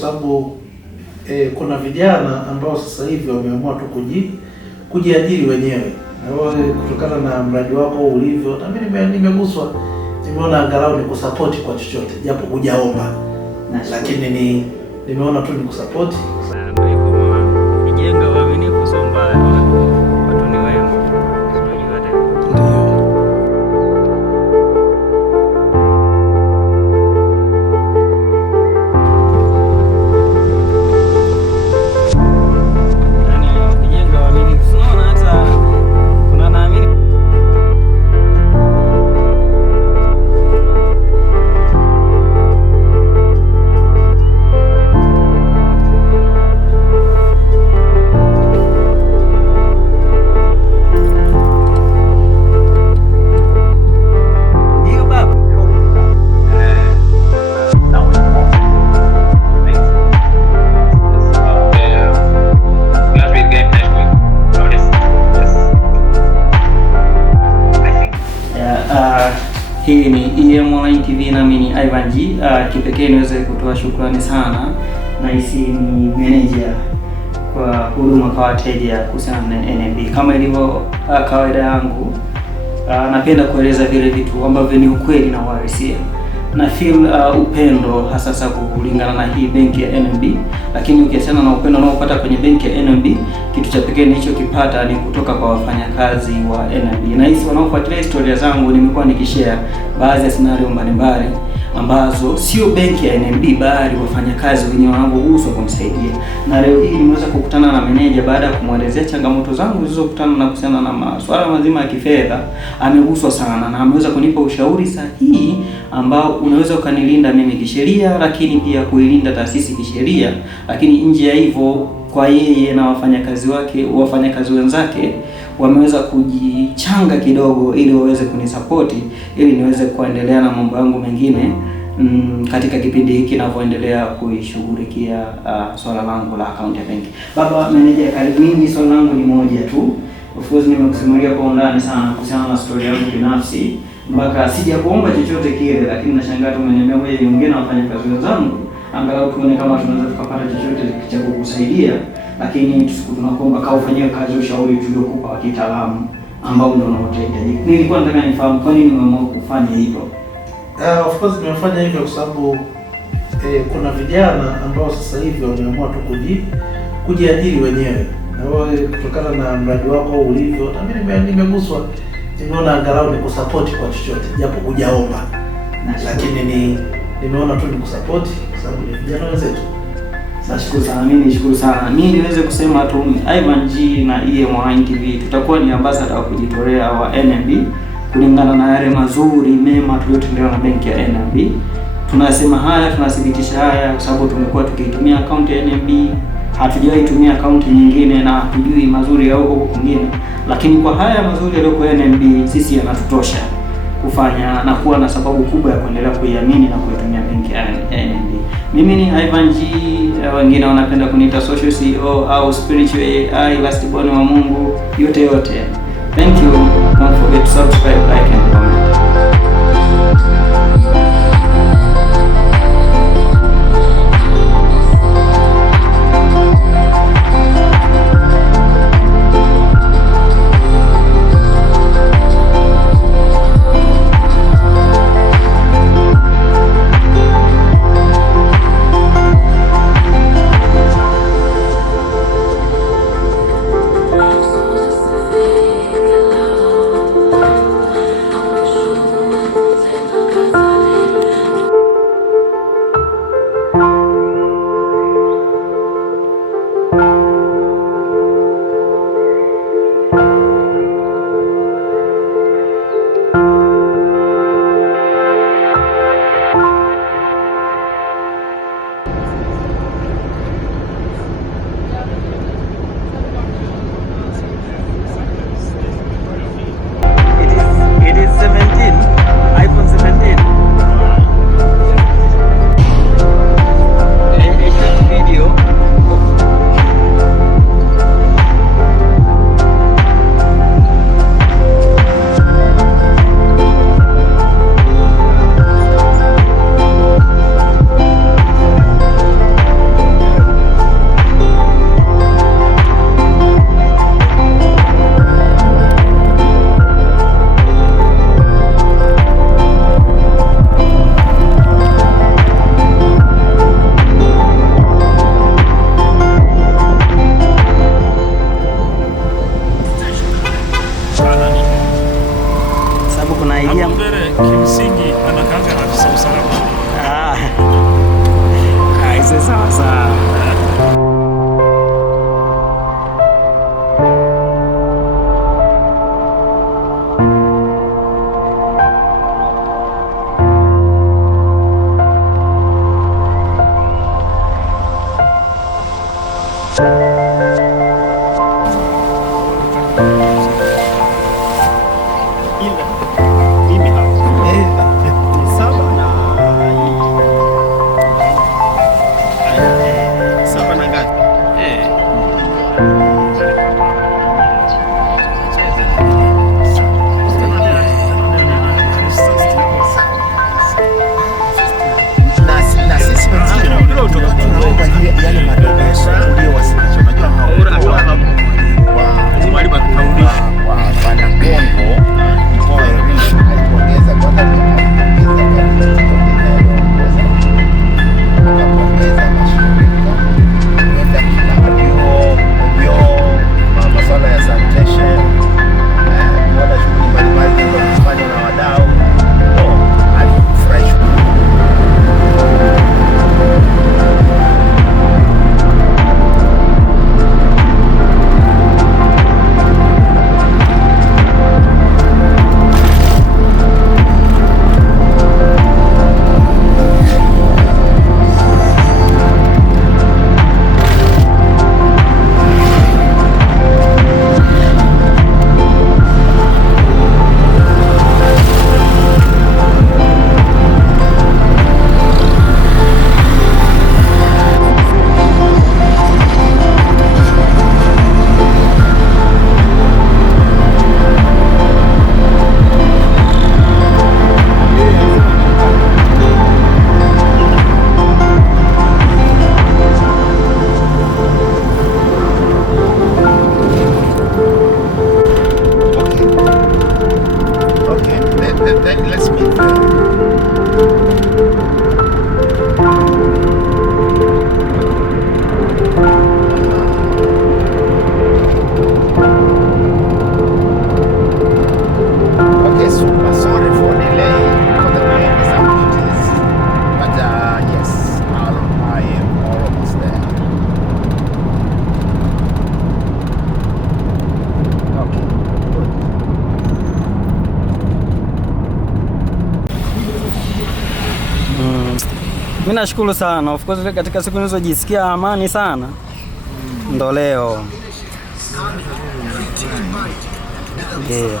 Sababu kuna vijana ambao sasa hivi wameamua tu kujiajiri wenyewe. Na wewe kutokana na mradi wako ulivyo, na mimi nimeguswa, nimeona angalau nikusupport kwa chochote japo hujaomba. Lakini nimeona tu nikusupport. Ndio hivyo mama. Kijenga uaminifu sio mbaya. Watu ni wema. Unajua tena. Ndio. Hii ni EM Online TV na mimi ni Ivan G. Kipekee niweze kutoa shukrani sana na hisi ni manager kwa huduma kwa wateja kuhusiana na NMB. Kama ilivyo kawaida yangu, napenda kueleza vile vitu ambavyo ni ukweli na uhalisia. Na feel upendo hasa kulingana na hii benki ya NMB, lakini ukiachana na upendo unaopata kwenye benki ya NMB, kitu cha pekee nilichokipata ni kutoka kwa wafanyakazi wa NMB. Na hisi wanaofuatilia historia zangu, nimekuwa nikishare baadhi ya scenario mbalimbali ambazo sio benki ya NMB bali wafanyakazi wenyewe wanaoguswa kumsaidia. Na leo hii nimeweza kukutana na meneja baada ya kumwelezea changamoto zangu zilizokutana na kuhusiana na masuala mazima ya kifedha. Ameguswa sana na ameweza kunipa ushauri sahihi ambao unaweza ukanilinda mimi kisheria, lakini pia kuilinda taasisi kisheria. Lakini nje ya hivyo, kwa yeye na wafanyakazi wenzake wameweza kujichanga kidogo ili waweze kunisapoti ili niweze kuendelea na mambo yangu mengine katika kipindi hiki ninavyoendelea kuishughulikia swala langu la account ya benki. Baba manager, karibu. Mimi swala langu ni moja tu. Of course nimekusimulia kwa undani sana kuhusiana na story yangu binafsi mpaka sijakuomba chochote kile, lakini nashangaa tu umeniambia wewe niongee na wafanyakazi wenzangu angalau tuone kama tunaweza tukapata chochote cha kukusaidia. Lakini tunakuomba kama ufanyie kazi ushauri tuliokupa wa kitaalamu ambao ndio unaohitaji. Nilikuwa nataka nifahamu kwa nini umeamua kufanya hivyo. Of course nimefanya hivyo kwa sababu kuna vijana ambao sasa hivi wameamua tu kujiajiri wenyewe. Na wewe kutokana na mradi wako ulivyo, na mimi nimeguswa, nimeona angalau nikusupport kwa chochote japo hujaomba. Lakini nimeona tu nikusupport kwa sababu ni vijana wenzetu. Nashukuru sana. Mimi nishukuru sana. Mimi niweze kusema tu Ivan G na EM Online TV tutakuwa ni ambassador wa kujitolea wa NMB kulingana na yale mazuri mema tuliyotendewa na benki ya NMB. Tunasema haya, tunathibitisha haya kwa sababu tumekuwa tukitumia account ya NMB. Hatujawahi tumia account nyingine na hatujui mazuri ya huko kwingine. Lakini kwa haya mazuri yaliyo kwa NMB sisi yanatutosha kufanya na kuwa na sababu kubwa ya kuendelea kuiamini na kuitumia benki ya NMB. Mimi ni Ivan G, wengine wanapenda kuniita social CEO au spiritual AI, last born wa Mungu, yote. Thank you. Don't forget to subscribe, like and comment. Mimi nashukuru sana. Of course katika siku nilizojisikia amani sana ndo leo. Yeah.